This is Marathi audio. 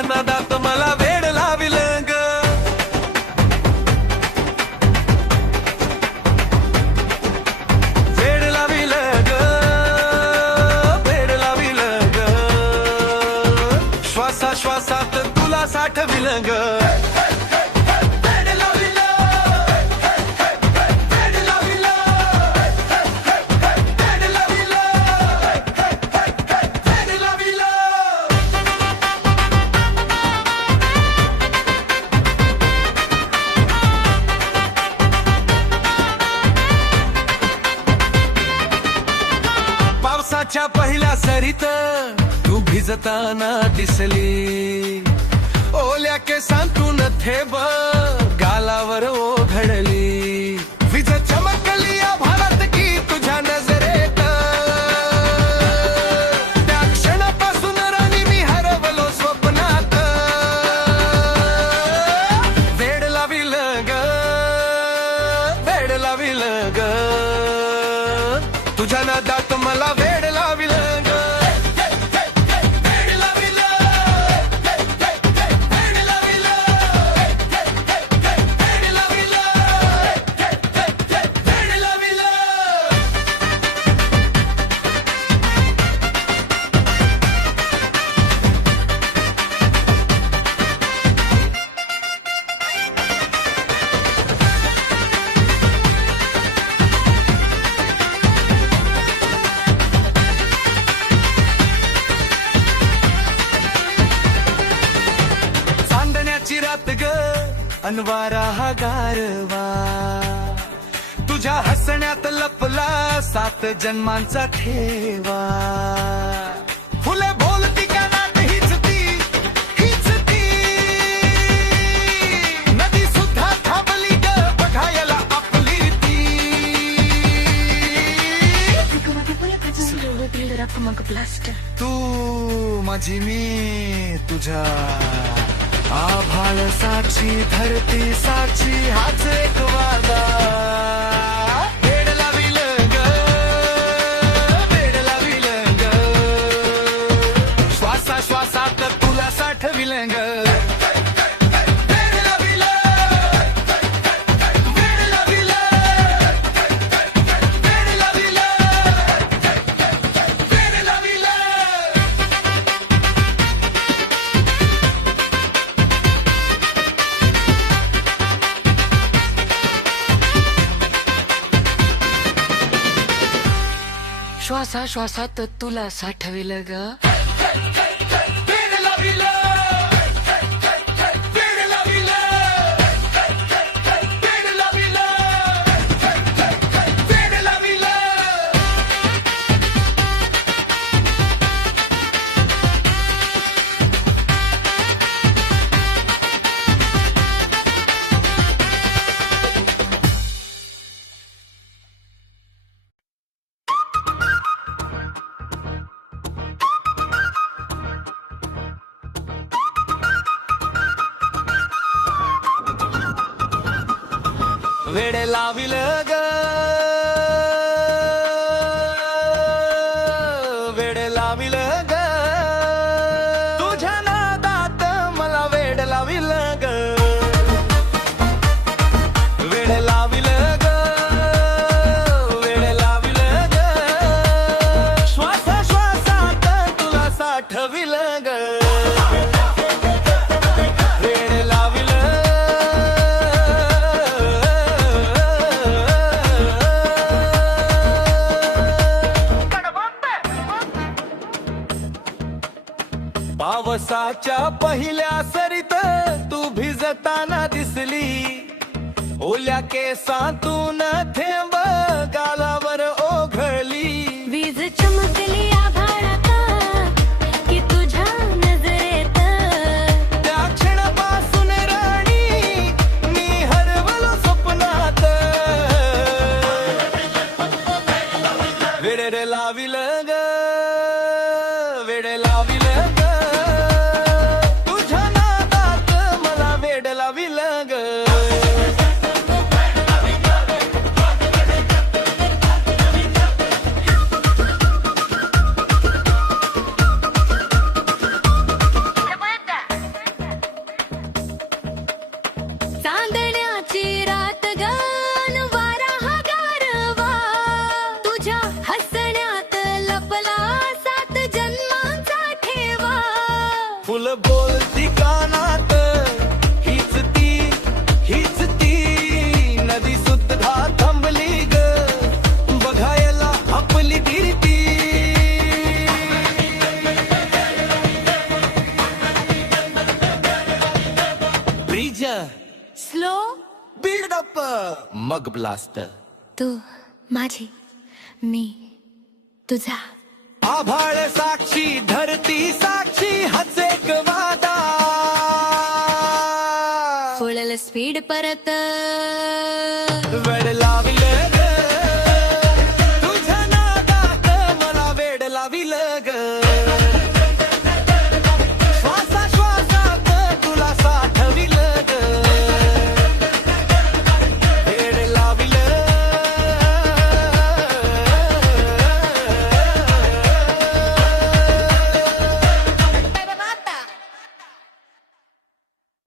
तुझ्या नादात मला वेड लाविलं ग. वेड लाविलं ग, वेड लाविलं ग. श्वासा श्वासात तुला साठविलं ग. पावसाच्या पहिल्या सरीत तू भिजताना दिसली. ओल्या केसांतून थेंब गालावर ओघळली. विज चमकली आभाळात की तुझ्या नजरेत. त्या क्षणापासून राणी मी हरवलो स्वप्नात. वेड लाविलं ग, वेड लाविलं ग. तुझ्या नादात मला वेड लाविलं ग. रात ग अनवारा हा गारवा. तुझ्या हसण्यात लपला 7 जन्मांचा ठेवा. फुले बोलती कानात हीच ती. नदी सुद्धा थांबली ग बघायला आपली ती. तू माझी मी तुझ्या. आभाळ साक्षी धरती साक्षी हाच एक वादा. वेड लाविलं ग, वेड लाविलं ग. श्वासा श्वासात तुला साठविलं ग. श्वासा श्वासात तुला साठविलं ग. वेड लाविलं ग, वेड लाविलं ग. तुझ्या नादात मला वेड लाविलं ग. वेड लाविलं ग, वेड लाविलं ग. श्वासा श्वासात तुला साठविलं ग. पावसाच्या पहिल्या सरीत तू भिजताना दिसली. ओल्या केसांतून थेंब गालावर ओघळली. वीज चमकली आभाळात की तुझ्या नजरेत. त्या क्षणापासून राणी मी हरवलो स्वप्नात. वेड लाविलं ग, वेड लाविलं ग. बोलती कानात, हीच ती नदी सुद्धा थांबली ग, बघायला आपली गिरती. Bridge slow. बिल्डअप मग ब्लास्ट. तू माझी, मी तुझा. आभाळ साक्षी धरती साक्षी हाच एक वादा. फुल स्पीड परत वेड